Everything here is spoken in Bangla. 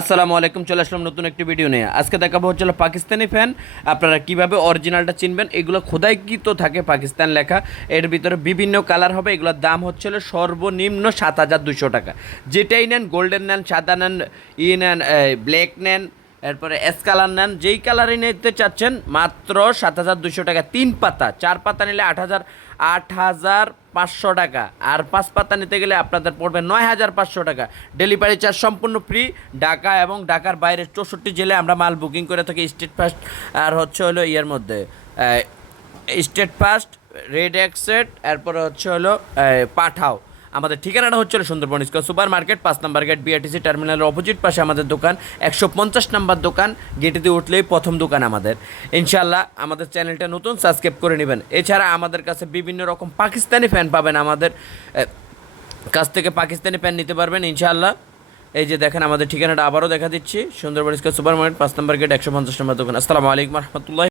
আসসালামু আলাইকুম, চলে আসলাম নতুন একটি ভিডিও নিয়ে। আজকে দেখাবো হচ্ছে পাকিস্তানি ফ্যান আপনারা কীভাবে অরিজিনালটা চিনবেন? এগুলো খোদাইকৃত থাকে পাকিস্তান লেখা। এর ভিতরে বিভিন্ন কালার হবে, এগুলোর দাম হচ্ছে সর্বনিম্ন সাত হাজার দুশো টাকা। যেটাই নেন গোল্ডেন নেন, সাদা নেন, ই নেন ব্ল্যাক নেন এরপরে এস কালার নেন। যেই কালারই নিতে চাচ্ছেন, মাত্র সাত হাজার দুশো টাকা। তিন পাতা। চার পাতা নিলে আট হাজার আট হাজার পাঁচশো টাকা। আর পাঁচ পাতা নিতে গেলে আপনাদের পড়বে নয় হাজার পাঁচশো টাকা। ডেলিভারি চার্জ সম্পূর্ণ ফ্রি ঢাকা এবং ঢাকার বাইরে চৌষট্টি জেলায় আমরা মাল বুকিং করে থাকি স্টেট ফার্স্ট আর হচ্ছে হলো ইয়ের মধ্যে। স্টেট ফার্স্ট রেড এক্সেট এরপরে হচ্ছে হলো পাঠাও আমাদের ঠিকানাটা হচ্ছে হলো সুন্দরবন স্কোয়ার সুপার মার্কেট পাঁচ নাম্বার গেট বিআরটিসি টার্মিনালের অপোজিট পাশে আমাদের দোকান, একশো পঞ্চাশ নাম্বার দোকান গেটেতে উঠলেই প্রথম দোকান আমাদের। ইনশাল্লাহ আমাদের চ্যানেলটা নতুন সাবস্ক্রাইব করে নেবেন। এছাড়া আমাদের কাছে বিভিন্ন রকম পাকিস্তানি ফ্যান পাবেন আমাদের। কাছ থেকে পাকিস্তানি প্যান নিতে পারবেন, ইনশাআল্লাহ। এই যে দেখেন আমাদের ঠিকানাটা আবারও দেখা দিচ্ছি, সুন্দরবন স্কোয়ার সুপার মার্কেট পাঁচ নম্বর গেট একশো পঞ্চাশ নম্বর দোকান। আসসালামু আলাইকুম রহমতুল্লাহ